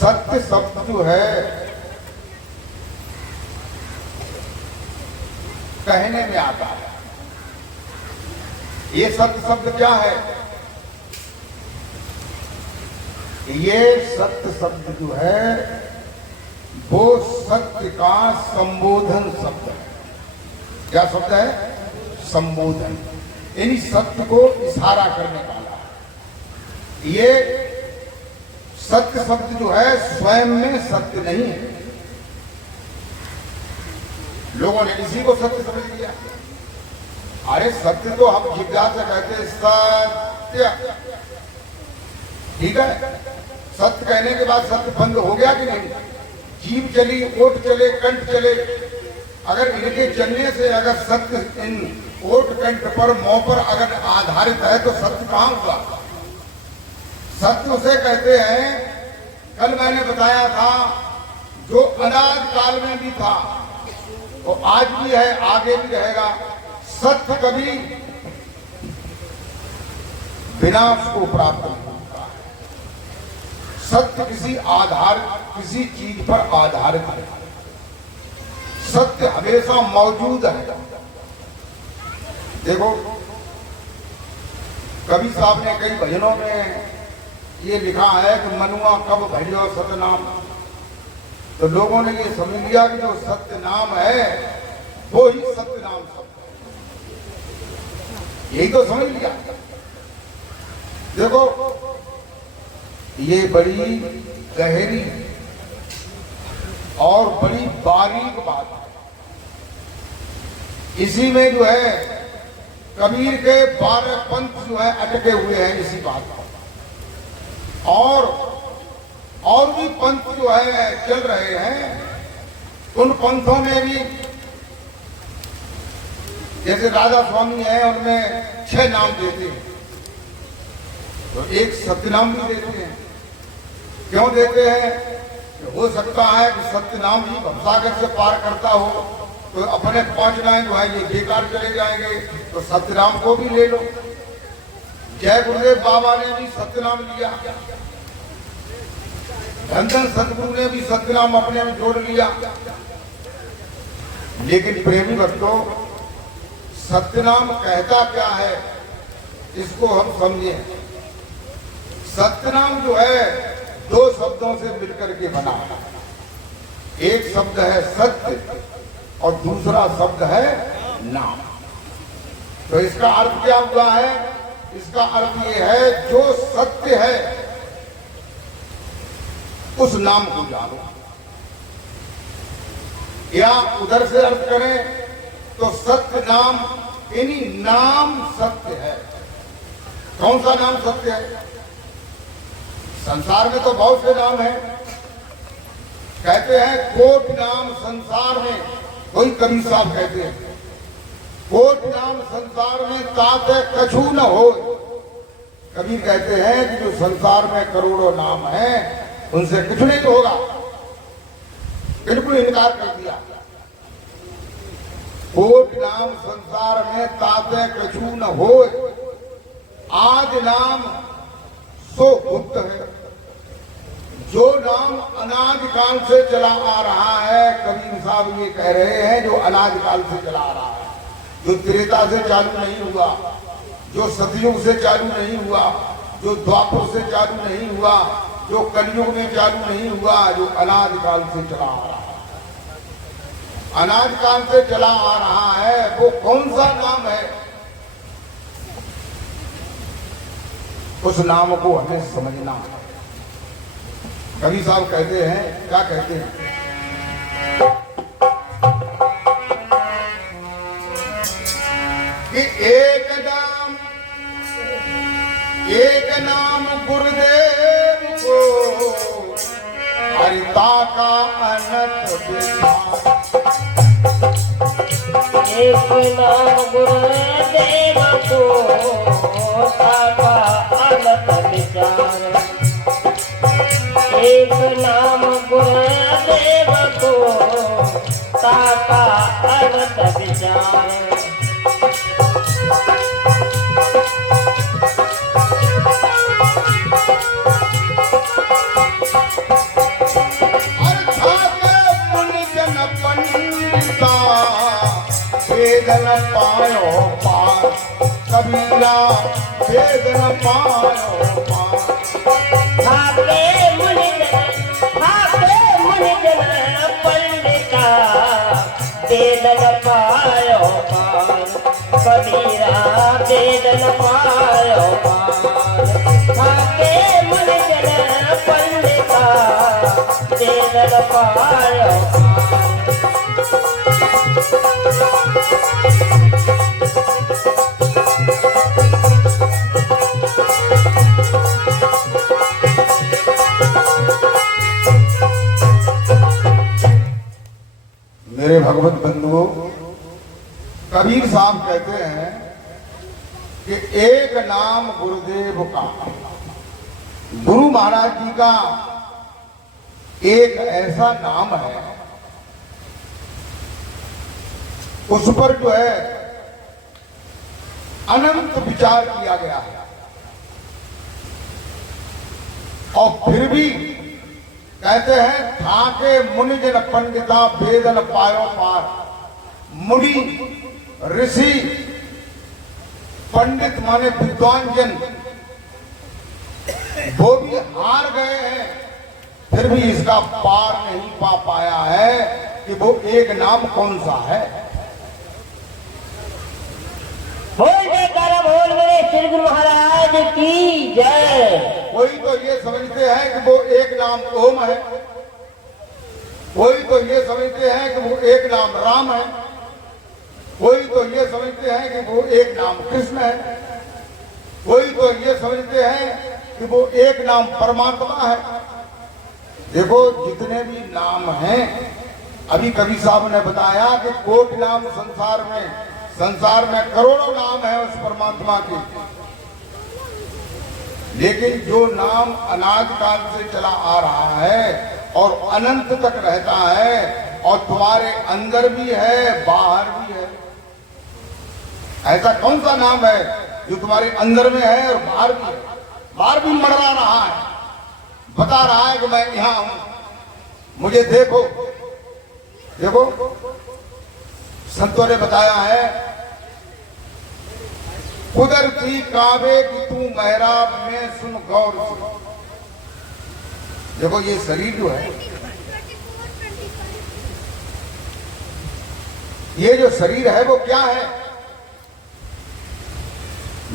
सत्य शब्द जो है कहने में आता है। ये सत्य शब्द क्या है? ये सत्य शब्द जो है वो सत्य का संबोधन शब्द है। क्या शब्द है? संबोधन, यानी सत्य को इशारा करने वाला। ये सत्य शब्द जो है स्वयं में सत्य नहीं है, लोगों ने इसी को सत्य समझ लिया। अरे सत्य तो हम जिज्ञासा कहते हैं, सत्य, ठीक है। सत्य कहने के बाद सत्य भंग हो गया कि नहीं? जीभ चली, ओठ चले, कंठ चले, अगर इनके चलने से अगर सत्य इन ओठ कंठ पर, मुंह पर अगर आधारित है तो सत्य कहां हुआ? सत्य उसे कहते हैं, कल मैंने बताया था, जो अनाद काल में भी था वो आज भी है, आगे भी रहेगा। सत्य कभी विनाश को प्राप्त नहीं होता है। सत्य किसी आधार, किसी चीज पर आधारित है। सत्य हमेशा मौजूद है। देखो, कवि साहब ने कई भजनों में ये लिखा है कि मनुआ कब भजो सतनाम। तो लोगों ने ये समझ लिया कि जो सत्य नाम है वो ही सत्य नाम शब्द है, यही तो समझ लिया। देखो, ये बड़ी गहरी और बड़ी बारीक बात है। इसी में जो है कबीर के 12 पंथ जो है अटके हुए हैं इसी बात पर, और भी पंथ जो है चल रहे हैं। उन पंथों में भी जैसे राधा स्वामी है, उनमें 6 नाम देते हैं, तो एक सत्य नाम भी देते हैं। क्यों देते हैं? हो सकता है कि सत्य नाम ही भवसागर से पार करता हो, तो अपने 5 नाम जो है ये बेकार चले जाएंगे, तो सत्यनाम को भी ले लो। जय गुरुदेव बाबा ने भी सत्यनाम लिया, धन सतगुरु ने भी सत्यनाम अपने में जोड़ लिया। लेकिन प्रेमी भक्तों, सत्यनाम कहता क्या है इसको हम समझे। सत्यनाम जो है 2 शब्दों से मिलकर के बना है। एक शब्द है सत्य और दूसरा शब्द है नाम। तो इसका अर्थ क्या हुआ है? इसका अर्थ ये है, जो सत्य है उस नाम को जानो। या उधर से अर्थ करें तो सत्य नाम, यानी नाम सत्य है। कौन सा नाम सत्य है? संसार में तो बहुत से नाम हैं। कहते हैं कोट नाम संसार में, कोई कबीर साहब कहते हैं कोट नाम संसार में ताते कछु न हो। कबीर कहते हैं कि जो संसार में करोड़ों नाम हैं उनसे कुछ नहीं तो होगा। बिल्कुल इनकार कर दिया। कोट नाम संसार में ताते कछु न हो, आज नाम सो गुप्त है। जो नाम अनादिकाल से चला आ रहा है, कबीर साहब ये कह रहे हैं, जो अनादिकाल से चला आ रहा है, जो त्रेता से चालू नहीं हुआ, जो सतयुग से चालू नहीं हुआ, जो द्वापर से चालू नहीं हुआ, जो कलयुग में चालू नहीं हुआ, जो अनादिकाल से चला आ रहा है। अनादिकाल से चला आ रहा है वो कौन सा नाम है? उस नाम को हमें समझना है। कवि साहब कहते हैं, क्या कहते हैं? कि एक नाम गुरुदेव को हरिता का अनंत विचार। एक नाम गुरुदेव को हरिता का अनंत विचार। एक नाम गुरुदेव को ताका अनंत विचार। पायो पार, कबीरा वेद न पायो पार। भागे मुनिजन पंडिता वेद न पायो पार, कबीरा वेद न पायो पार। भागे मुनिजन पंडिता वेद न पायो पार। मेरे भगवत बंधुओं, कबीर साहब कहते हैं कि एक नाम गुरुदेव का, गुरु महाराज जी का एक ऐसा नाम है, उस पर जो है अनंत विचार किया गया है। और फिर भी कहते हैं ठाके मुनिजन पंडिता वेदन पायो पार। मुनि ऋषि पंडित माने विद्वान जन वो भी हार गए हैं, फिर भी इसका पार नहीं पा पाया है कि वो एक नाम कौन सा है। बोल मेरे श्री गुरु महाराज की जय। कोई तो ये समझते हैं कि वो एक नाम ओम है, कोई तो ये समझते हैं कि वो एक नाम राम है, कोई तो ये समझते हैं कि वो एक नाम कृष्ण है, कोई तो ये समझते हैं कि वो एक नाम परमात्मा है। देखो जितने भी नाम हैं, अभी कवि साहब ने बताया कि कोटि नाम संसार में करोड़ों नाम है उस परमात्मा के, लेकिन जो नाम अनाद काल से चला आ रहा है और अनंत तक रहता है और तुम्हारे अंदर भी है बाहर भी है, ऐसा कौन सा नाम है जो तुम्हारे अंदर में है और बाहर भी है? बाहर भी मरवा रहा है, बता रहा है कि मैं यहां हूं, मुझे देखो। देखो संतों ने बताया है, कुदरती काबे की तू मेहराब में सुन गौर से। देखो ये शरीर जो है, ये जो शरीर है वो क्या है?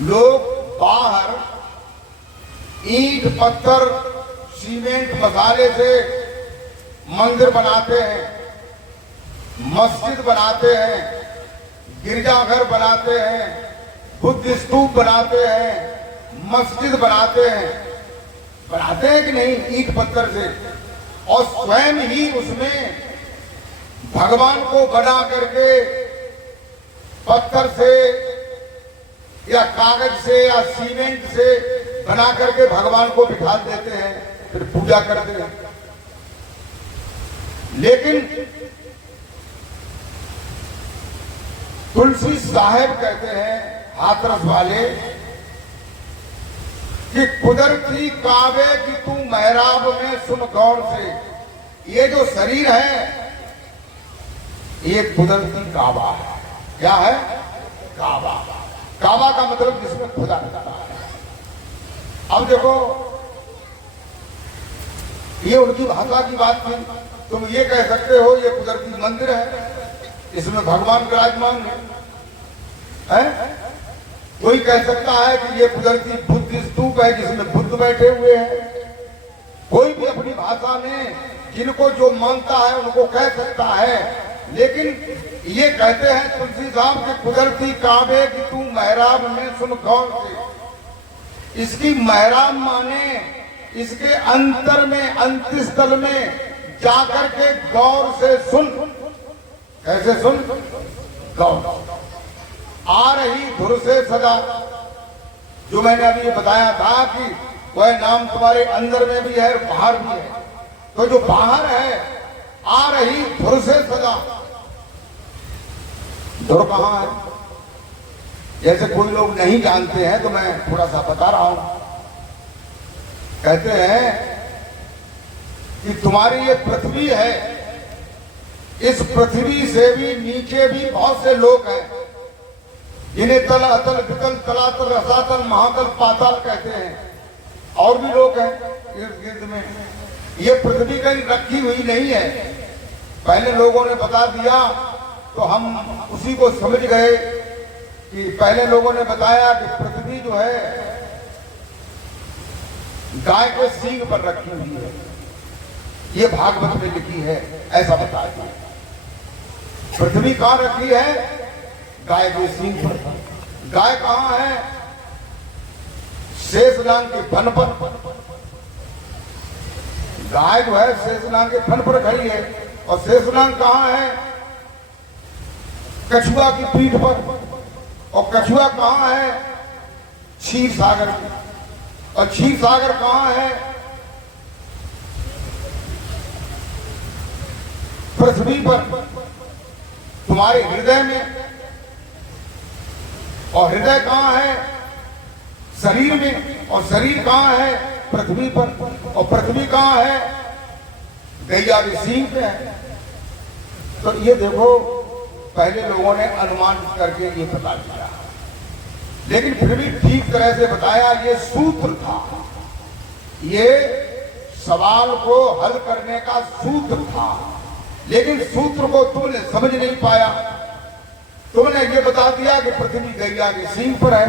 लोग बाहर ईंट पत्थर सीमेंट मसाले से मंदिर बनाते हैं, मस्जिद बनाते हैं, गिरजाघर बनाते हैं, बुद्ध स्तूप बनाते हैं, मस्जिद बनाते हैं कि नहीं ईंट पत्थर से, और स्वयं ही उसमें भगवान को बना करके पत्थर से या कागज से या सीमेंट से बना करके भगवान को बिठा देते हैं, फिर पूजा करते हैं। लेकिन तुलसी साहेब कहते हैं हाथरस वाले कि कुदरती काबे की तू मेहराब में सुन गौर से। ये जो शरीर है ये कुदरती काबा है। क्या है? काबा। काबा का मतलब जिसमें खुदा रहता है। अब देखो ये उनकी भाषा की बात थी, तुम ये कह सकते हो ये कुदरती मंदिर है, इसमें भगवान विराजमान है। कोई कह सकता है कि ये कुदरती बुद्ध स्तूप है जिसमें बुद्ध बैठे हुए हैं। कोई भी अपनी भाषा में जिनको जो मानता है उनको कह सकता है, लेकिन ये कहते हैं तुलसी साहब कि कुदरती काबे की तू मेहराब में सुन गौर से। इसकी मेहराब माने इसके अंतर में अंतस्थल में जाकर के गौर से सुन। कैसे सुन? गौर। आ रही धुर से सदा, जो मैंने अभी बताया था कि वह नाम तुम्हारे अंदर में भी है और बाहर भी है। तो जो बाहर है आ रही धुर से सदा, धुर कहाँ है? जैसे कोई लोग नहीं जानते हैं तो मैं थोड़ा सा बता रहा हूं। कहते हैं कि तुम्हारी ये पृथ्वी है, इस पृथ्वी से भी नीचे भी बहुत से लोग हैं, जिन्हें तल अतल वितल तलातल रसातल महातल पाताल कहते हैं। और भी लोग हैं इर्द गिर्द में। ये पृथ्वी कहीं रखी हुई नहीं है, पहले लोगों ने बता दिया तो हम उसी को समझ गए कि पहले लोगों ने बताया कि पृथ्वी जो है गाय के सींग पर रखी हुई है, ये भागवत में लिखी है, ऐसा बता दिया। पृथ्वी कहां रखी है? गाय के सींग पर। गाय कहां है? शेषनाग के फन पर। गाय जो है शेषनाग के फन पर खड़ी है। और शेषनाग कहां है? कछुआ की पीठ पर। और कछुआ कहां है? क्षीर सागर की। और क्षीर सागर कहां है? पृथ्वी पर, तुम्हारे हृदय में। और हृदय कहां है? शरीर में। और शरीर कहां है? पृथ्वी पर। और पृथ्वी कहां है? गैया के सींग पे है। तो ये देखो, पहले लोगों ने अनुमान करके ये बता दिया, लेकिन फिर भी ठीक तरह से बताया। ये सूत्र था, ये सवाल को हल करने का सूत्र था, लेकिन सूत्र को तुमने समझ नहीं पाया। तुमने ये बता दिया कि पृथ्वी गैया के सींग पर है।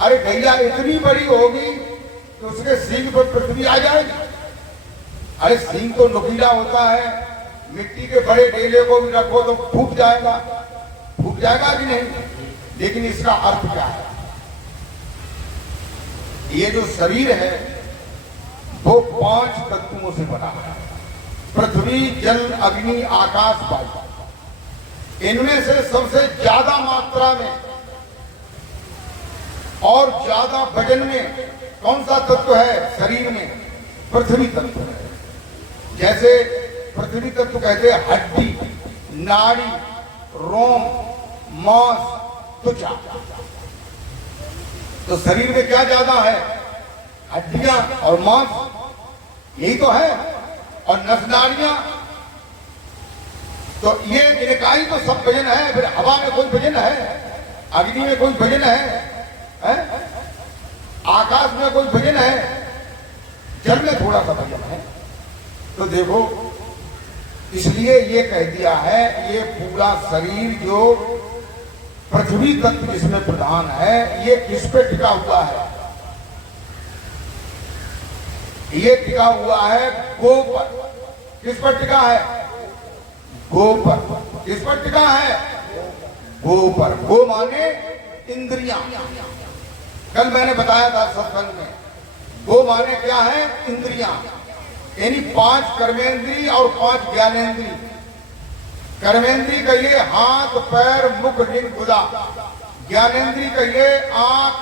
अरे गैया इतनी बड़ी होगी तो उसके सींग पर पृथ्वी आ जाएगी? अरे सींग तो नुकीला होता है, मिट्टी के बड़े ढेले को भी रखो तो फूट जाएगा। फूट जाएगा कि नहीं? लेकिन इसका अर्थ क्या है? ये जो शरीर है वो 5 तत्वों से बना है। पृथ्वी, जल, अग्नि, आकाश, वायु। इनमें से सबसे ज्यादा मात्रा में और ज्यादा वजन में कौन सा तत्व है शरीर में? पृथ्वी तत्व है। जैसे पृथ्वी तत्व कहते हैं हड्डी, नाड़ी, रोम, मांस, त्वचा। तो शरीर में क्या ज्यादा है? हड्डियां और मांस, यही तो है। और नस नाड़ियां, तो ये इनका ही तो सब वजन है। फिर हवा में कोई वजन है? अग्नि में कोई वजन है? आकाश में कोई वजन है? जल में थोड़ा सा वजन है। तो देखो, इसलिए ये कह दिया है, ये पूरा शरीर जो पृथ्वी तत्व जिसमें प्रधान है, ये किस पे टिका हुआ है? ये टिका हुआ है गो पर। किस पर टिका है? गो पर। किस पर टिका है? गो पर। गो माने इंद्रियां। कल मैंने बताया था सत्संग में, गो माने क्या है? इंद्रियां। यानी 5 कर्मेंद्री और 5 ज्ञानेंद्री। कर्मेंद्री कहिए हाथ, पैर, मुख, जिह्वा, गुदा। ज्ञानेंद्री कहिए आंख,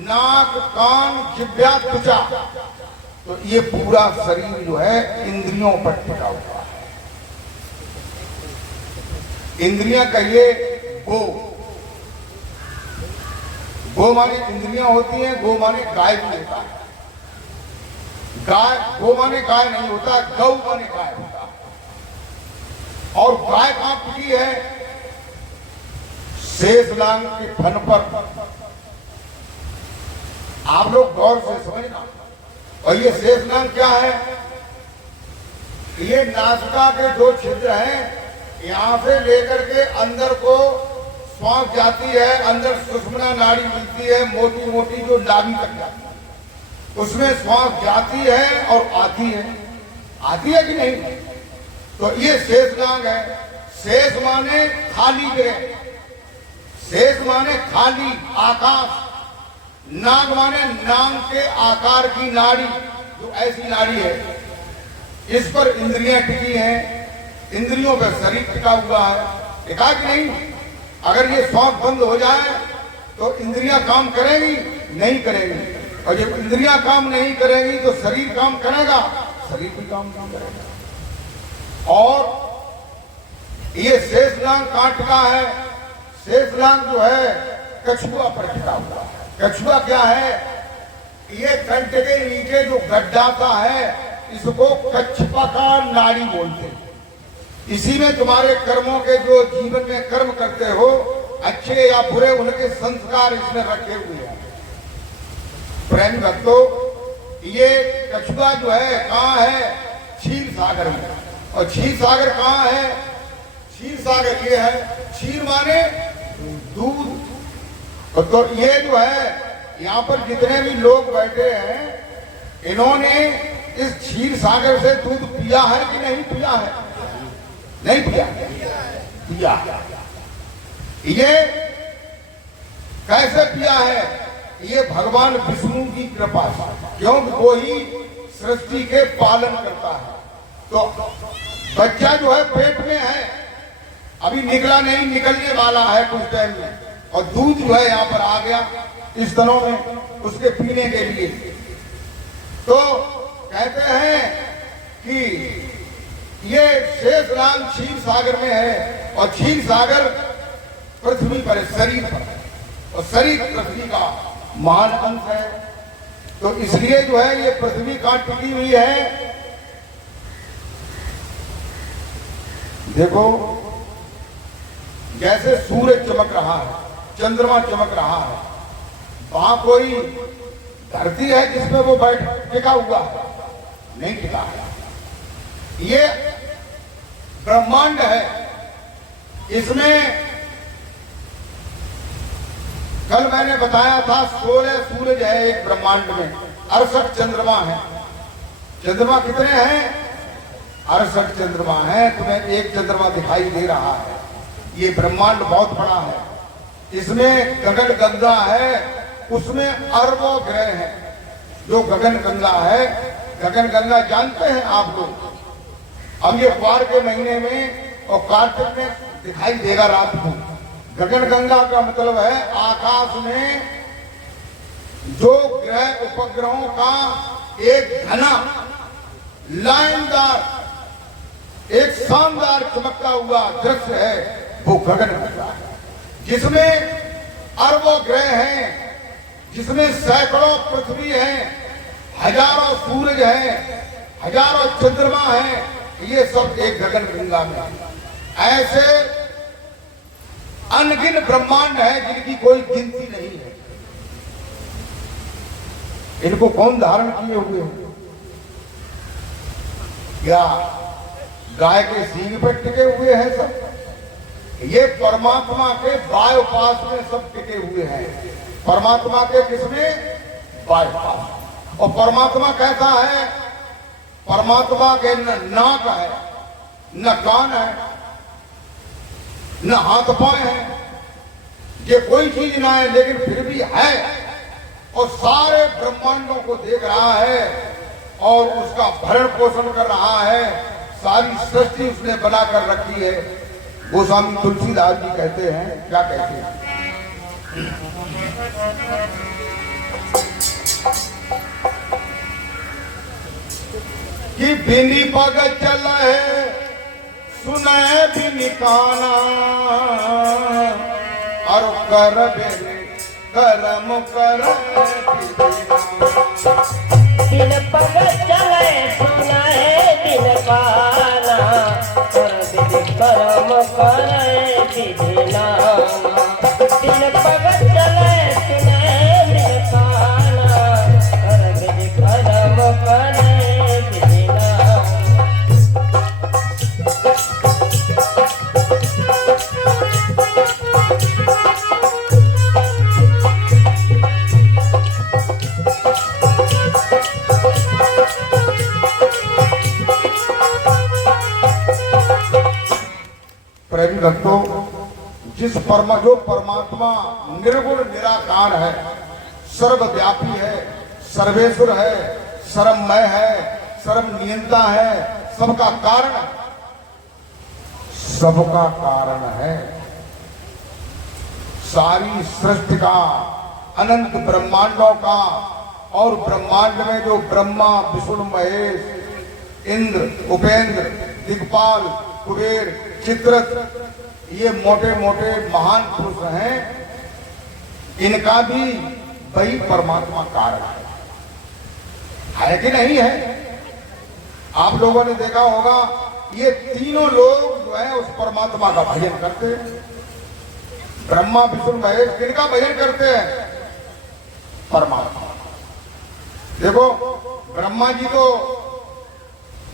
नाक, कान, जिह्वा, त्वचा। तो ये पूरा शरीर जो है इंद्रियों पर टिका हुआ है। इंद्रियां कहिए गो। गो माने इंद्रियां होती हैं, गो माने गाय भी होता है। गाय, गो माने गाय नहीं होता, गौ माने गाय होता है। और गाय कहां टिकी है? शेषनाग के फन पर। आप लोग गौर से समझना। और ये शेषनाग क्या है? ये नासिका के 2 छिद्र हैं, यहां से लेकर के अंदर को श्वास जाती है, अंदर सुषुम्ना नाड़ी मिलती है, मोटी मोटी जो नाभि तक जाती है, उसमें श्वास जाती है और आती है। आती है कि नहीं? तो ये शेषनाग है। शेष माने खाली ग्रह, शेष माने खाली आकाश। नाग माने नाग के आकार की नाड़ी, जो ऐसी नाड़ी है, इस पर इंद्रियां टिकी हैं। इंद्रियों पर शरीर टिका हुआ है। टिका कि नहीं? अगर ये श्वास बंद हो जाए तो इंद्रियां काम करेंगी? नहीं करेंगी। और जब इंद्रियां काम नहीं करेंगी तो शरीर काम करेगा? शरीर भी काम करेगा। और ये शेषनाग कहां टिका है? शेषनाग जो है कछुआ पर टिका हुआ है। कछुआ क्या है? ये कंठ के नीचे जो गड्ढा है, इसको कच्छपका नाड़ी बोलते हैं। इसी में तुम्हारे कर्मों के जो जीवन में कर्म करते हो, अच्छे या बुरे उनके संस्कार इसमें रखे हुए हैं। प्रेम भक्तों, ये कछुआ जो है कहाँ है? क्षीर सागर में। और क्षीर सागर कहाँ है? क्षीर सागर ये है, क्षीर माने दूध। तो ये जो है यहाँ पर जितने भी लोग बैठे हैं, इन्होंने इस क्षीर सागर से दूध पिया है कि नहीं पिया है? नहीं पिया, पिया। ये कैसे पिया है? ये भगवान विष्णु की कृपा से, क्योंकि वो ही सृष्टि के पालन करता है। तो बच्चा जो है पेट में है, अभी निकला नहीं, निकलने वाला है कुछ टाइम में, और दूध जो है यहाँ पर आ गया इस दिनों में उसके पीने के लिए। तो कहते हैं कि ये शेष नाम क्षीर सागर में है, और क्षीर सागर पृथ्वी पर है, शरीर पर, और शरीर पृथ्वी का महान अंश है। तो इसलिए जो है ये पृथ्वी कहां टिकी हुई है? देखो, जैसे सूरज चमक रहा है, चंद्रमा चमक रहा है, वहां कोई धरती है जिसमें वो बैठ टिका हुआ है? नहीं टिका है। ये ब्रह्मांड है, इसमें कल मैंने बताया था 16 सूरज है एक ब्रह्मांड में, 68 चंद्रमा है। चंद्रमा कितने हैं? 68 चंद्रमा है। तुम्हें एक चंद्रमा दिखाई दे रहा है। ये ब्रह्मांड बहुत बड़ा है, इसमें गगन गंगा है, उसमें अरबों ग्रह हैं। जो गगन गंगा है, गगन गंगा जानते हैं आप लोग? अब ये पार के महीने में और कार्तिक में दिखाई देगा रात को। गगन गंगा का मतलब है आकाश में जो ग्रह उपग्रहों का एक घना लाइनदार, एक शानदार चमकता हुआ दृश्य है, वो गगन गंगा है, जिसमें अरबों ग्रह हैं, जिसमें सैकड़ों पृथ्वी हैं, हजारों सूरज हैं, हजारों चंद्रमा हैं। ये सब एक गगन गंगा में। ऐसे अनगिन ब्रह्मांड है जिनकी कोई गिनती नहीं है। इनको कौन धारण किए हुए हैं? क्या गाय के सींग पर टिके हुए हैं सब? ये परमात्मा के बायपास में सब टिके हुए हैं। परमात्मा के किसमें? बायपास। और परमात्मा कैसा है? परमात्मा के न नाक है, न कान है, न हाथ पांव है, ये कोई चीज ना है, लेकिन फिर भी है, और सारे ब्रह्मांडों को देख रहा है और उसका भरण पोषण कर रहा है। सारी सृष्टि उसने बना कर रखी है। गोस्वामी तुलसीदास जी कहते हैं, क्या कहते हैं? कि बिनी पग चल है सुने बिनी काना, और कर बिन करम कर बिन पग चले सुनाए बिन काना, और बिन करम करे बिन नामा। बिन पग चले सुनाए बिन काना, और बिन करम करे बिन नामा। प्रेमी भक्तों, जो परमात्मा निर्गुण निराकार है, सर्वव्यापी है, सर्वेश्वर है, सर्वमय है, सर्व नियंता है, सबका कारण है। सारी सृष्टि का, अनंत ब्रह्मांडों का, और ब्रह्मांड में जो ब्रह्मा विष्णु महेश, इंद्र, उपेंद्र, दिक्पाल, कुबेर, चित्रत, ये मोटे मोटे महान पुरुष हैं, इनका भी वही परमात्मा कारण है कि नहीं है? आप लोगों ने देखा होगा, ये तीनों लोग जो है उस परमात्मा का भजन करते हैं। ब्रह्मा विष्णु महेश किनका भजन करते हैं? परमात्मा। देखो ब्रह्मा जी तो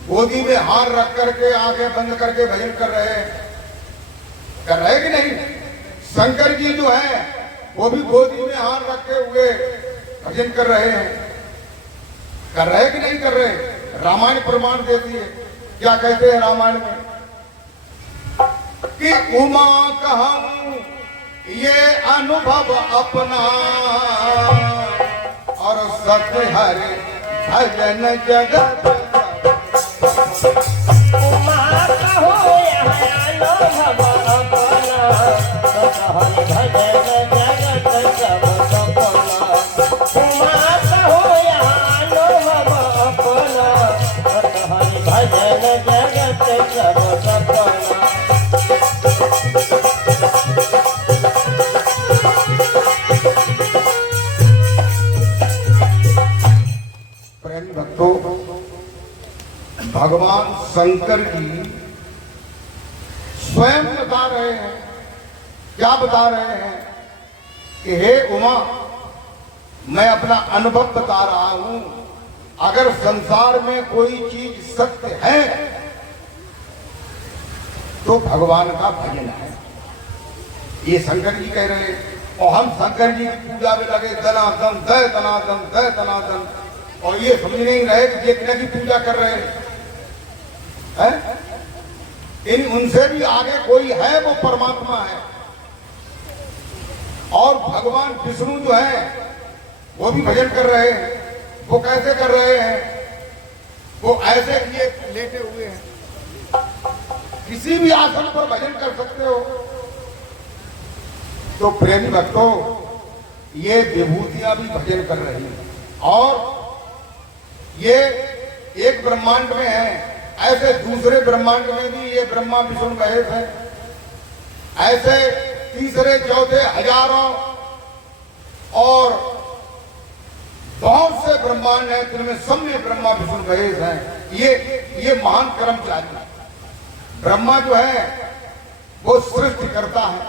गोदी में हार रख करके आंखें बंद करके भजन कर रहे कि नहीं? शंकर जी जो है वो भी गोदी में हार रखे हुए भजन कर रहे कि नहीं कर रहे? रामायण प्रमाण देती है। क्या कहते हैं रामायण में कि उमा कहूं ये अनुभव अपना और सत्य हरे भजन जगत। उमा कहो यह अनुभव अपना, सत्य हरि भजन जगत सब सपना। उमा कहो यह अनुभव अपना, सत्य हरि भजन जगत सब सपना। प्रेमी भक्तों, भगवान शंकर जी स्वयं बता रहे हैं। क्या बता रहे हैं? कि हे उमा, मैं अपना अनुभव बता रहा हूं। अगर संसार में कोई चीज सत्य है तो भगवान का भजन है। ये शंकर जी कह रहे हैं। और हम शंकर जी की पूजा में लगे दनादन दय दनादन दय दनादन, और ये समझ नहीं रहे कि ये किन्हीं की पूजा कर रहे हैं। इन उनसे भी आगे कोई है, वो परमात्मा है। और भगवान विष्णु जो है वो भी भजन कर रहे हैं। वो कैसे कर रहे हैं? वो ऐसे किए लेटे हुए हैं। किसी भी आसन पर भजन कर सकते हो। तो प्रेमी भक्तों, ये विभूतियां भी भजन कर रही हैं। और ये एक ब्रह्मांड में है, ऐसे दूसरे ब्रह्मांड में भी ये ब्रह्मा विष्णु महेश है। ऐसे तीसरे चौथे हजारों और बहुत से ब्रह्मांड हैं जिनमें सब में ब्रह्मा विष्णु महेश हैं। ये महान कर्मचारी है। ब्रह्मा जो है वो सृष्टि करता है,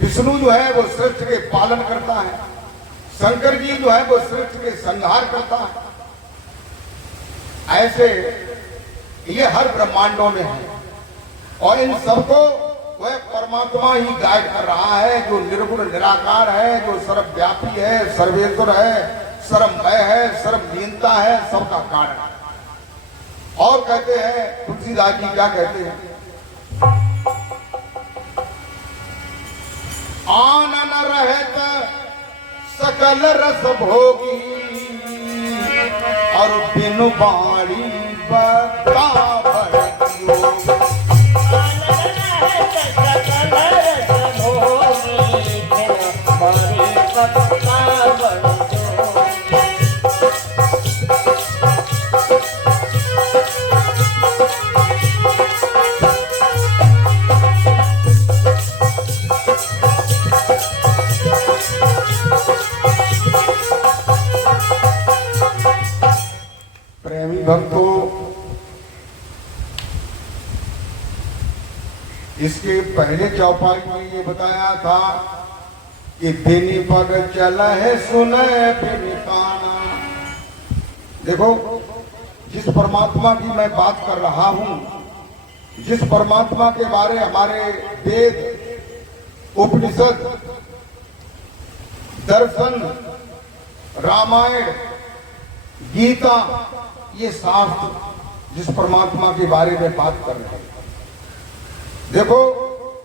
विष्णु जो है वो सृष्टि के पालन करता है, शंकर जी जो है वो सृष्टि के संहार करता है। ऐसे ये हर ब्रह्मांडों में है। और इन सबको वह परमात्मा ही गाइड कर रहा है, जो निर्गुण निराकार है, जो सर्वव्यापी है, सर्वेश्वर है, सर्वमय है, सर्वनियंता है, सबका कारण है। और कहते हैं तुलसीदास जी क्या कहते हैं? आनन रहत सकल रस भोगी, और बिनु बाणी बता प्रेमी भक्तों, इसके पहले चौपाई में ये बताया था कि बिनी पग चला है सुने बिनी काना। देखो, जिस परमात्मा की मैं बात कर रहा हूं, जिस परमात्मा के बारे हमारे वेद, उपनिषद, दर्शन, रामायण, गीता, ये शास्त्र जिस परमात्मा के बारे में बात कर रहे हैं, देखो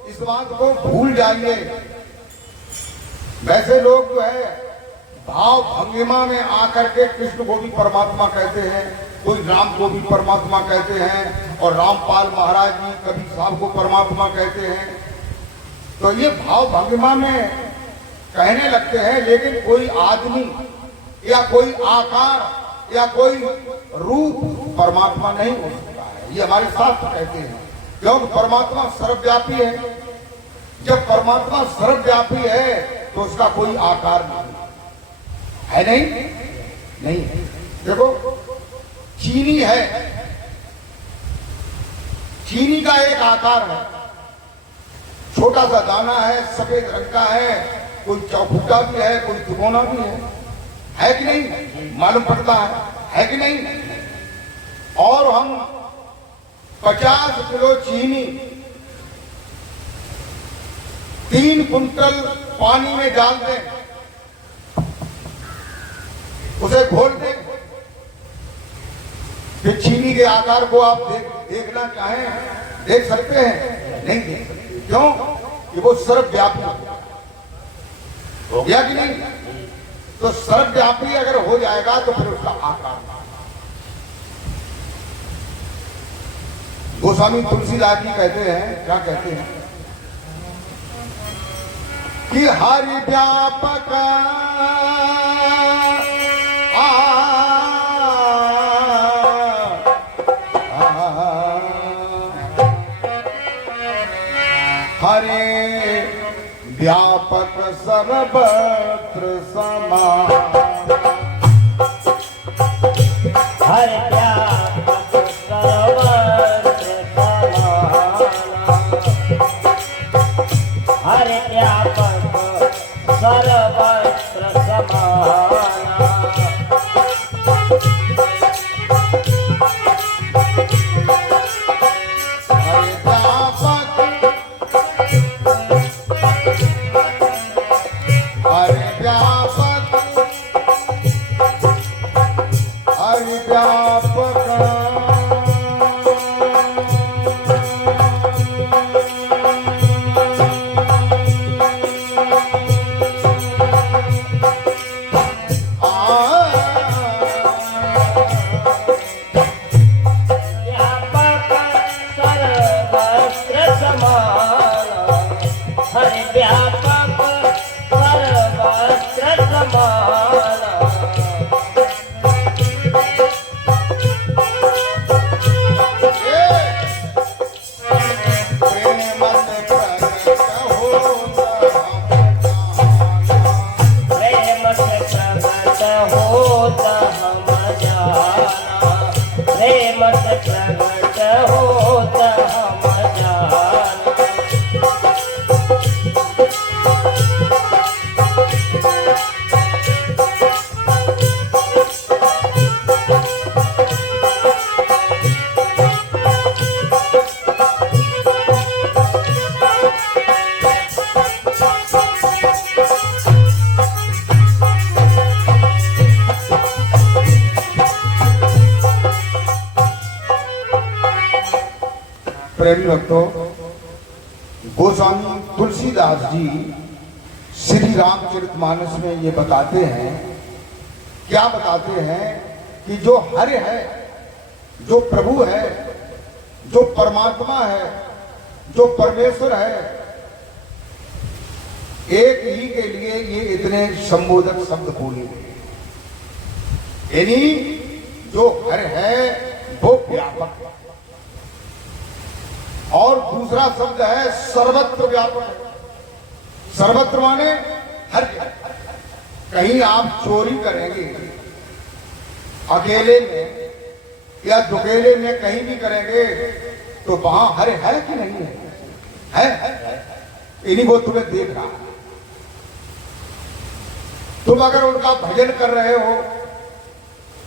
इस बात को भूल जाइए। वैसे लोग जो है भाव भंगिमा में आकर के कृष्ण को भी परमात्मा कहते हैं, कोई राम को भी परमात्मा कहते हैं, और रामपाल महाराज जी कबीर साहब को परमात्मा कहते हैं। तो ये भाव भंगिमा में कहने लगते हैं, लेकिन कोई आदमी या कोई आकार या कोई रूप परमात्मा नहीं हो सकता है, ये हमारे शास्त्र कहते हैं। क्योंकि परमात्मा सर्वव्यापी है। जब परमात्मा सर्वव्यापी है तो उसका कोई आकार नहीं है, नहीं है। देखो, चीनी है, चीनी का एक आकार है, छोटा सा दाना है, सफेद रंग का है, कोई चौखुटा भी है, कोई तिकोना भी है कि नहीं? मालूम पड़ता है कि नहीं? और हम 50 किलो चीनी 3 कुंटल पानी में डाल दें, उसे घोल दें, फिर चीनी के आकार को आप देखना चाहें देख सकते हैं? नहीं देख सकते। क्यों? कि वो सर्वव्यापी हो गया कि नहीं? तो सर्वव्यापी अगर हो जाएगा तो फिर उसका आकार। गोस्वामी तुलसीदास जी कहते हैं, क्या कहते हैं कि हरि व्यापक हरे व्यापक सर्वत्र समान, हर व्यापक सर्वत्र समान, हर व्यापक सर्वत्र समान। प्रेमी भक्तों, गोस्वामी तुलसीदास जी श्री रामचरितमानस में ये बताते हैं, क्या बताते हैं कि जो हरि है, जो प्रभु है, जो परमात्मा है, जो परमेश्वर है, एक ही के लिए ये इतने संबोधक शब्द बोले गए। यानी जो हरि है वो व्यापक है, और दूसरा शब्द है सर्वत्र व्यापक। सर्वत्र माने हर जगह। कहीं आप चोरी करेंगे अकेले में या दुकेले में कहीं भी करेंगे तो वहां हर है कि नहीं है? इन्हीं वो तुम्हें देख रहा है। तुम अगर उनका भजन कर रहे हो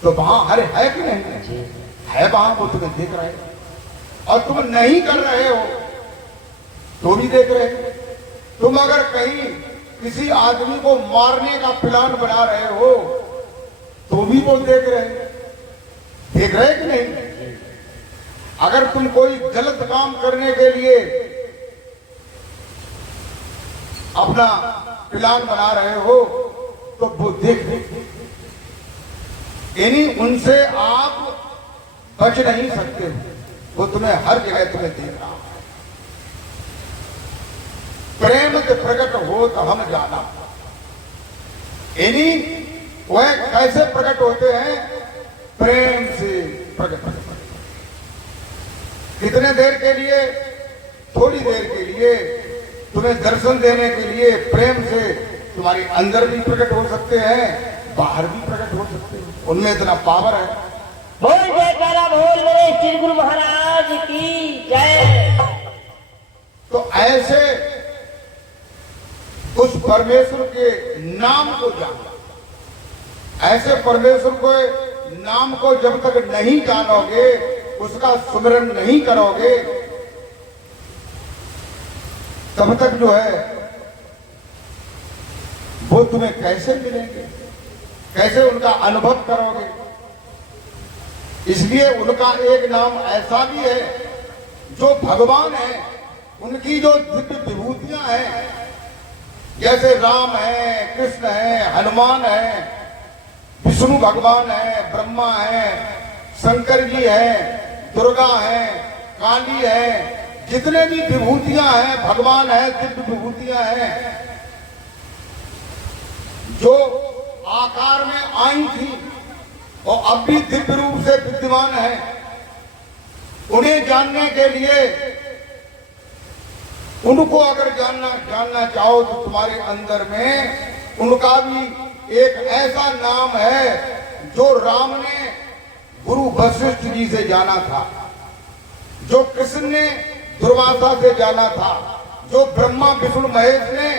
तो वहां हर है कि नहीं है? वहां वो तुम्हें देख रहे हो, और तुम नहीं कर रहे हो तो भी देख रहे हो। तुम अगर कहीं किसी आदमी को मारने का प्लान बना रहे हो तो भी वो देख रहे कि नहीं? अगर तुम कोई गलत काम करने के लिए अपना प्लान बना रहे हो तो वो देख रहे। यानी उनसे आप बच नहीं सकते हो, वो तुम्हें हर जगह तुम्हें देख रहा है। प्रेम के प्रकट हो तो हम जाना। यानी वह कैसे प्रकट होते हैं? प्रेम से प्रकट होते हैं। कितने देर के लिए? थोड़ी देर के लिए, तुम्हें दर्शन देने के लिए प्रेम से तुम्हारे अंदर भी प्रकट हो सकते हैं, बाहर भी प्रकट हो सकते हैं। उनमें इतना पावर है। बोल जयकारा बोल मेरे श्री गुरु महाराज की जय। तो ऐसे परमेश्वर के नाम को जानो। ऐसे परमेश्वर को नाम को जब तक नहीं जानोगे, उसका सुमिरन नहीं करोगे, तब तक जो है वो तुम्हें कैसे मिलेंगे, कैसे उनका अनुभव करोगे। इसलिए उनका एक नाम ऐसा भी है जो भगवान है, उनकी जो दिव्य विभूतियां हैं, जैसे राम है, कृष्ण है, हनुमान है, विष्णु भगवान है, ब्रह्मा है, शंकर जी है, दुर्गा है, काली है, जितने भी विभूतियां हैं भगवान है, दिव्य विभूतियां हैं जो आकार में आई थी और अब भी दिव्य रूप से विद्यमान है। उन्हें जानने के लिए, उनको अगर जानना चाहो तो तुम्हारे अंदर में उनका भी एक ऐसा नाम है जो राम ने गुरु वशिष्ठ जी से जाना था, जो कृष्ण ने दुर्वासा से जाना था, जो ब्रह्मा विष्णु महेश ने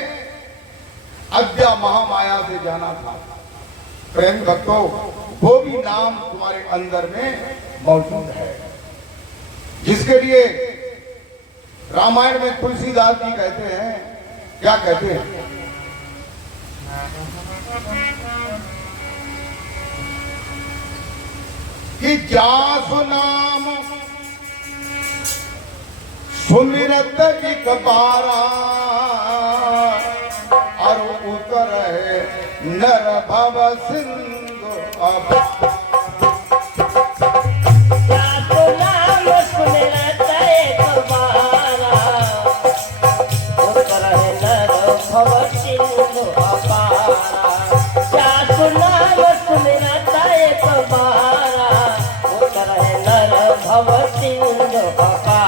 अद्या महामाया से जाना था। प्रेम भक्तों, वो भी नाम तुम्हारे अंदर में मौजूद है, जिसके लिए रामायण में तुलसीदास जी कहते हैं, क्या कहते हैं? कि जासु नाम सुमिरत एक बारा और उतर है नर भव सिंधु अब। जासु नाम सुमिरत एक बारा, उतर है नर भव सिंधु अपारा। जासु नाम सुमिरत एक बारा, उतर है नर भव सिंधु अपारा।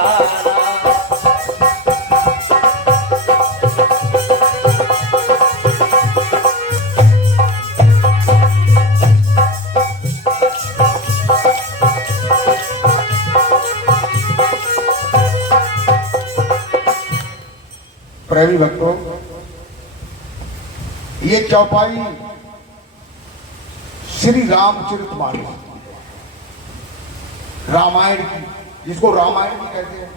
प्रेमी भक्तों, ये चौपाई श्री रामचरितमानस, रामायण की, जिसको रामायण भी कहते हैं।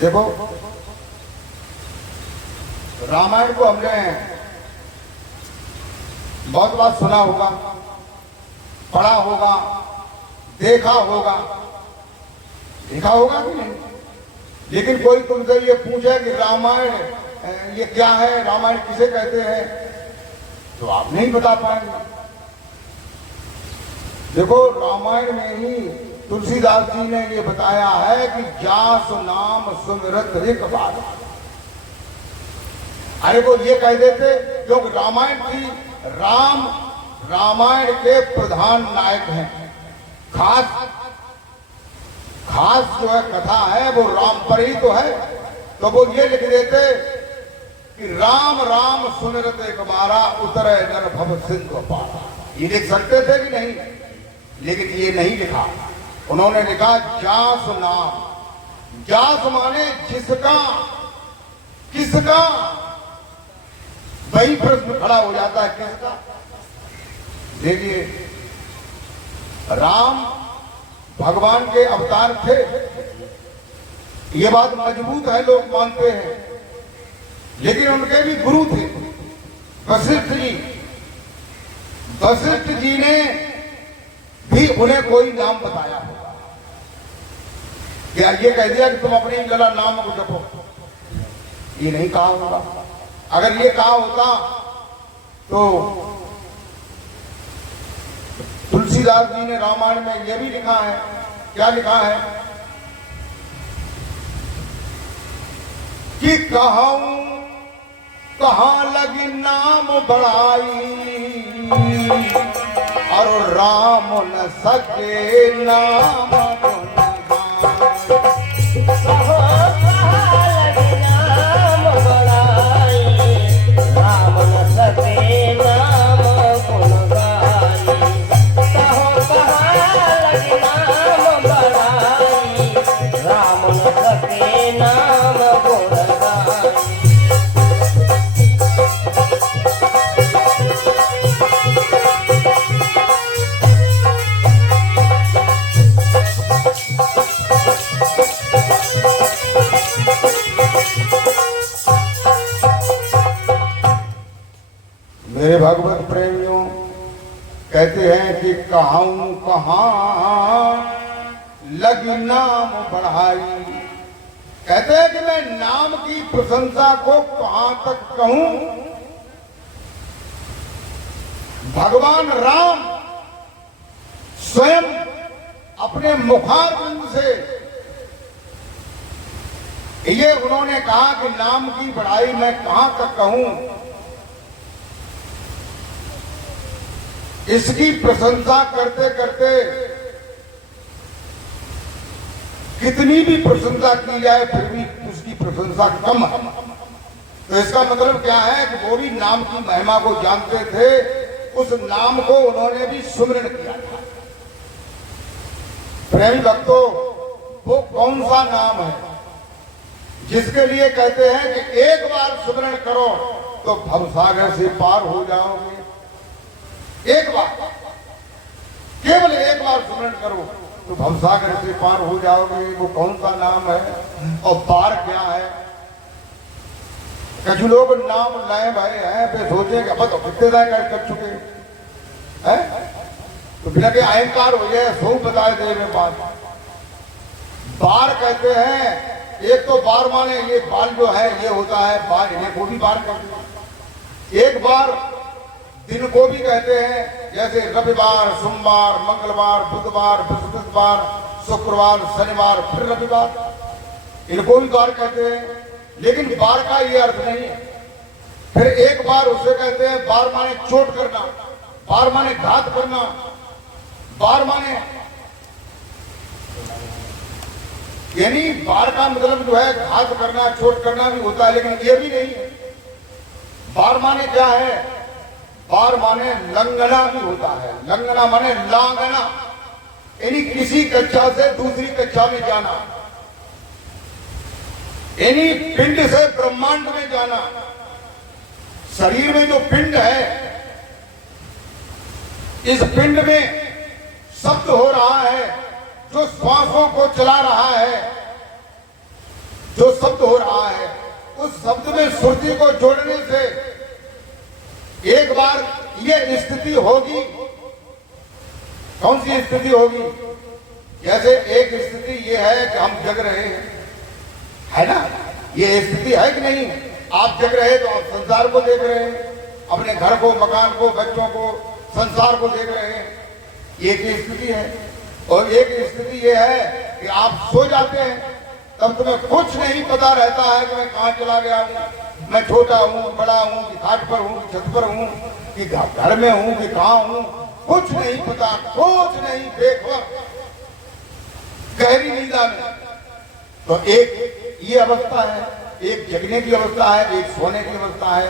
देखो, रामायण को हमने बहुत बार सुना होगा, पढ़ा होगा, देखा होगा, देखा होगा कि नहीं। लेकिन कोई तुमसे ये पूछे कि रामायण ये क्या है, रामायण किसे कहते हैं, तो आप नहीं बता पाएंगे। देखो, रामायण में ही तुलसीदास जी ने ये बताया है कि जासु नाम सुमिरत एक बार। अरे वो ये कह देते, क्योंकि रामायण की, राम रामायण के प्रधान नायक हैं। खास जो है कथा है वो राम पर ही तो है, तो वो ये लिख देते कि राम राम सुमिरत एक बारा, उतरे नर भव सिंधु पारा। ये लिख सकते थे कि नहीं, लेकिन ये नहीं लिखा। उन्होंने लिखा जास नाम। जास माने जिसका, किसका, वही प्रश्न खड़ा हो जाता है, किसका। देखिए, राम भगवान के अवतार थे, ये बात मजबूत है, लोग मानते हैं। लेकिन उनके भी गुरु थे, वशिष्ठ जी। वशिष्ठ जी ने भी उन्हें कोई नाम बताया होगा। क्या ये कह दिया कि तुम अपने लला नाम को जपो? ये नहीं कहा होगा। अगर ये कहा होता तो तुलसीदास जी ने रामायण में यह भी लिखा है, क्या लिखा है कि कहाँ लगी नाम बढ़ाई और राम न सके नाम नाम भगवत प्रेमियों कहते हैं कि कहाऊं कहाँ लगी नाम बढ़ाई। कहते हैं कि मैं नाम की प्रशंसा को कहां तक कहूं। भगवान राम स्वयं अपने मुखारबिंद से ये उन्होंने कहा कि नाम की बढ़ाई मैं कहां तक कहूं। इसकी प्रशंसा करते करते कितनी भी प्रशंसा की जाए फिर भी उसकी प्रशंसा कम है। तो इसका मतलब क्या है कि वो भी नाम की महिमा को जानते थे, उस नाम को उन्होंने भी सुमिरन किया था। प्रेमी भक्तों, वो कौन सा नाम है जिसके लिए कहते हैं कि एक बार सुमिरन करो तो भवसागर से पार हो जाओगे। एक बार, केवल एक बार सुमिरन करो तो भवसागर से पार हो जाओगे। वो कौन सा नाम है और पार क्या है? कुछ लोग नाम लाए भाई हैं पे सोचेंगे अब तो कितने कर चुके हैं, तो बिना के अहंकार हो जाए सो बताए दे में बात। बार कहते हैं, एक तो बार माने ये बाल जो है ये होता है बार, इन्हें को भी बार कहते हैं। एक बार दिन को भी कहते हैं, जैसे रविवार, सोमवार, मंगलवार, बुधवार, बृहस्पतिवार, शुक्रवार, शनिवार, फिर रविवार, इनको भी बार कहते हैं। लेकिन बार का ये अर्थ नहीं है। फिर एक बार उसे कहते हैं बार माने चोट करना, बार माने घात करना, बार माने यानी बार का मतलब जो है घात करना, चोट करना भी होता है, लेकिन ये भी नहीं है। बार माने क्या है? बार माने लंघना भी होता है। लंघना माने लांघना, यानी किसी कक्षा से दूसरी कक्षा में जाना, यानी पिंड से ब्रह्मांड में जाना। शरीर में जो पिंड है, इस पिंड में शब्द हो रहा है, जो श्वासों को चला रहा है, जो शब्द हो रहा है, उस शब्द में श्रुति को जोड़ने से एक बार ये स्थिति होगी। कौन सी स्थिति होगी? जैसे एक स्थिति ये है कि हम जग रहे हैं, है ना? ये स्थिति है कि नहीं? आप जग रहे तो आप संसार को देख रहे हैं, अपने घर को, मकान को, बच्चों को, संसार को देख रहे हैं, एक ही स्थिति है। और एक स्थिति ये है कि आप सो जाते हैं, तब तुम्हें कुछ नहीं पता रहता है कि मैं कहाँ चला गया हूँ, मैं छोटा हूँ, बड़ा हूँ, कि घाट पर हूँ, कि छत पर हूँ, कि घर में हूँ, कि कहाँ हूँ, कुछ नहीं पता, कुछ नहीं, बेखबर गहरी नींदा में। तो एक ये अवस्था है, एक जगने की अवस्था है, एक सोने की अवस्था है।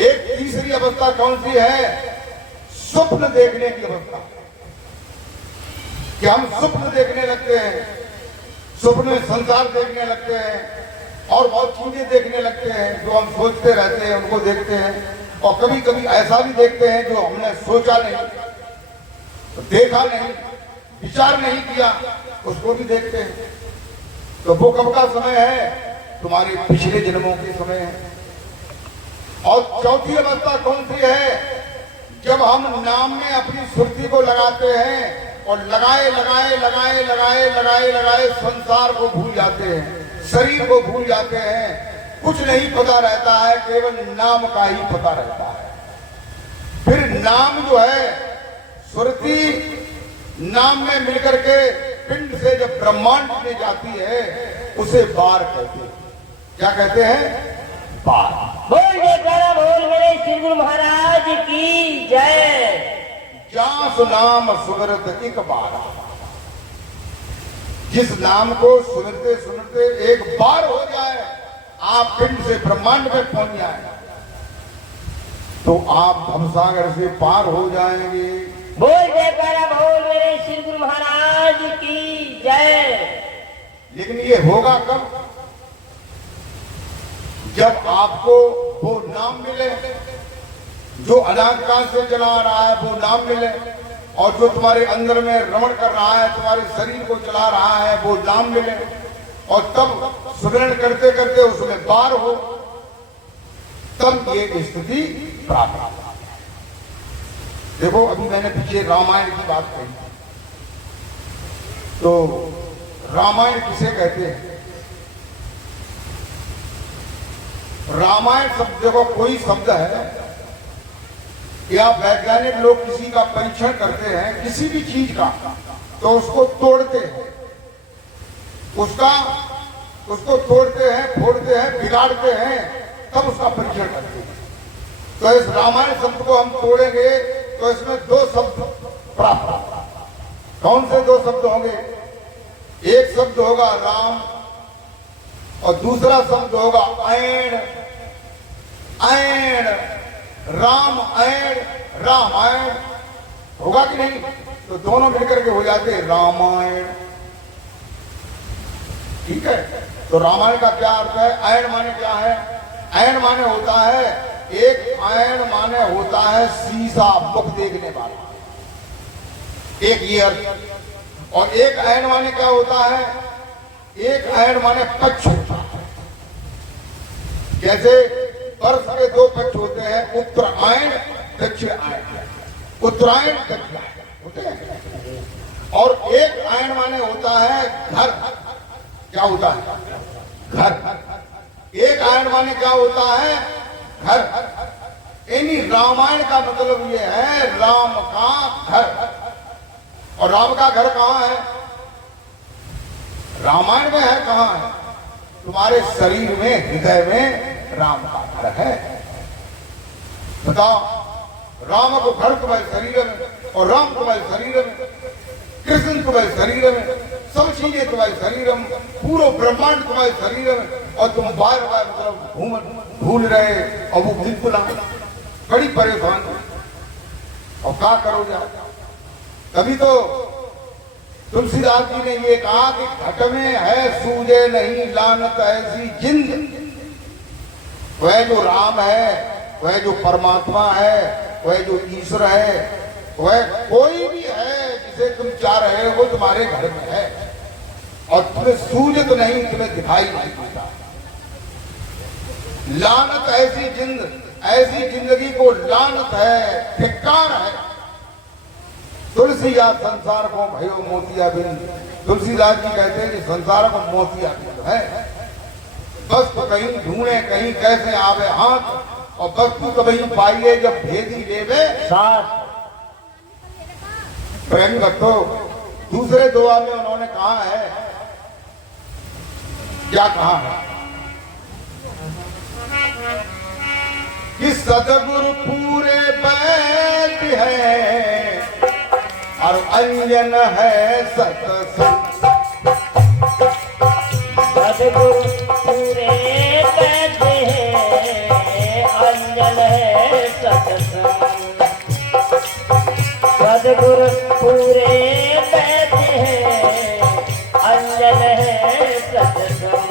एक तीसरी अवस्था कौन सी है? स्वप्न देखने की अवस्था, कि हम स्वप्न देखने लगते हैं, स्वप्न में संसार देखने लगते हैं और बहुत चीजें देखने लगते हैं जो हम सोचते रहते हैं, उनको देखते हैं। और कभी कभी ऐसा भी देखते हैं जो हमने सोचा नहीं, देखा नहीं, विचार नहीं किया, उसको भी देखते हैं। तो वो कब का समय है? तुम्हारे पिछले जन्मों के समय है। और चौथी अवस्था कौन सी है? जब हम नाम में अपनी सुर्ती को लगाते हैं और लगाए लगाए लगाए लगाए लगाए लगाए संसार को भूल जाते हैं, शरीर को भूल जाते हैं, कुछ नहीं पता रहता है, केवल नाम का ही पता रहता है। फिर नाम जो है, सुरती नाम में मिलकर के पिंड से जब ब्रह्मांड में जाती है, उसे बार कहते हैं। क्या कहते हैं? बार। बोल जयकारा बोल मेरे श्री गुरु महाराज की जय। जास नाम सुमिरत एक बार, जिस नाम को सुनते सुनते एक बार हो जाए, आप पिंड से ब्रह्मांड में पहुंच जाए, तो आप भवसागर से पार हो जाएंगे। बोल जयकारा बोल मेरे श्री गुरु महाराज की जय। लेकिन ये होगा कब? जब आपको वो नाम मिले जो अनाद काल से चला आ रहा है, वो नाम मिले, और जो तुम्हारे अंदर में रमण कर रहा है, तुम्हारे शरीर को चला रहा है, वो नाम मिले, और तब सुमिरन करते करते उसमें पार हो, तब ये स्थिति प्राप्त हो। देखो अभी मैंने पीछे रामायण की बात कही, तो रामायण किसे कहते हैं? रामायण शब्द देखो कोई शब्द है या वैज्ञानिक लोग किसी का परीक्षण करते हैं किसी भी चीज का, तो उसको तोड़ते हैं, उसको तोड़ते हैं, फोड़ते हैं, बिगाड़ते हैं, तब उसका परीक्षण करते हैं। तो इस रामायण शब्द को हम तोड़ेंगे तो इसमें दो शब्द प्राप्त होगा। कौन से दो शब्द होंगे? एक शब्द होगा राम और दूसरा शब्द होगा ऐण। ऐण, राम ऐण, रामायण होगा कि नहीं? तो दोनों मिलकर के हो जाते रामायण। ठीक है, तो रामायण का क्या अर्थ है? ऐण माने क्या है? ऐण माने होता है, एक ऐण माने होता है शीशा, मुख देखने वाला, एक ये अर्थ। और एक ऐण माने क्या होता है? एक ऐण माने पक्ष होता है। जैसे वर्ष के दो पक्ष होते हैं, उत्तरायण दक्षिण आयन, उत्तरायण दक्षिण होते हैं। और एक ऐण माने होता है घर। क्या होता है? घर। एक ऐण माने क्या होता है? घर। यानी रामायण का मतलब ये है राम का घर। और राम का घर कहां है? रामायण में है। कहां है? तुम्हारे शरीर में, हृदय में राम का घर है। बताओ, राम को घर तुम्हारे शरीर में, और राम तुम्हारे शरीर में, कृष्ण तुम्हारे शरीर में, सब चीजें तुम्हारे शरीर में, पूरा ब्रह्मांड तुम्हारे शरीर में, और तुम बार बार मतलब भूल रहे और वो बिल्कुल बड़ी परेशान। और क्या करो जा? तभी तो तुलसीदास जी ने ये कहा कि घट में है सूझे नहीं लानत ऐसी जिंद। वह जो राम है, वह जो परमात्मा है, वह जो ईश्वर है, वह कोई भी है जिसे तुम चाह रहे हो, तुम्हारे घर में है और तुम्हें सूझ तो नहीं, तुम्हें दिखाई नहीं देता। लानत ऐसी जिंद, ऐसी जिंदगी को लानत है, धिक्कार है। तुलसी या संसार को भयो मोतिया बिंद। तुलसीदास जी कहते हैं कि संसार को मोतिया बिंद है। वस्तु कहीं ढूंढे कहीं कैसे आवे हाथ, और वस्तु कभी पाइए जब भेदी लेवे साथ। प्रेम रखो। दूसरे दुआ में उन्होंने कहा है, क्या कहा है कि सदगुरु पूरे वैद्य है और अंजन है सत्संग। सदगुरु पूरे वैद्य है, अंजन है सत्संग। सदगुरु पूरे वैद्य है, अंजन है सत्संग।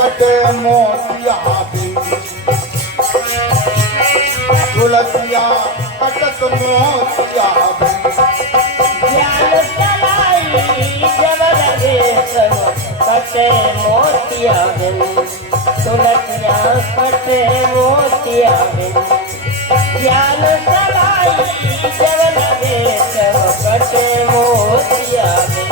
कटे मोतिया तुलसिया कटत मोतिया ज्ञान चलाई जब लगे सब कटे मोतिया बिन। तुलसिया कटे मोतिया बिन। ज्ञान चलाई जब लगे सब कटे मोतिया बिन।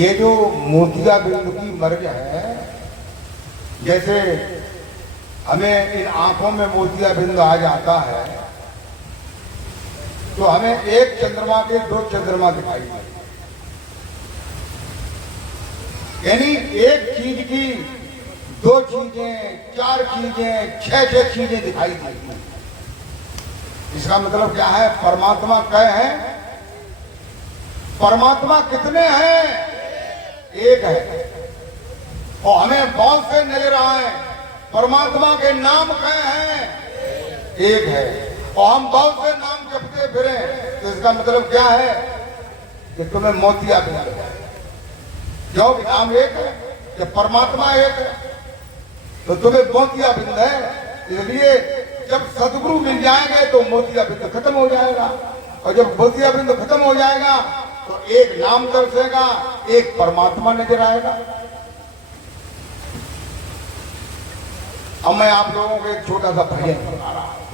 ये जो मोतिया बिंदु की मर्ज है, जैसे हमें इन आंखों में मोतिया बिंदु आ जाता है तो हमें एक चंद्रमा के दो चंद्रमा दिखाई देते, यानी एक चीज की दो चीजें, चार चीजें, छह चीजें दिखाई देती हैं। इसका मतलब क्या है? परमात्मा कै है? परमात्मा कितने हैं? एक है। और हमें बहुत से नजर आए, परमात्मा के नाम कै हैं? एक है। और हम बहुत से नाम जपते फिरे, तो इसका मतलब क्या है? कि तुम्हें मोतिया बिंदु है। क्योंकि नाम एक है, कि परमात्मा एक है, तो तुम्हें मोतिया बिंदु है। इसलिए जब सदगुरु मिल जाएंगे तो मोतिया बिंदु खत्म हो जाएगा, और जब मोतिया बिंदु खत्म हो जाएगा तो एक नाम दर्शेगा, एक परमात्मा नजर आएगा। अब मैं आप लोगों को एक छोटा सा भजन सुना रहा हूं।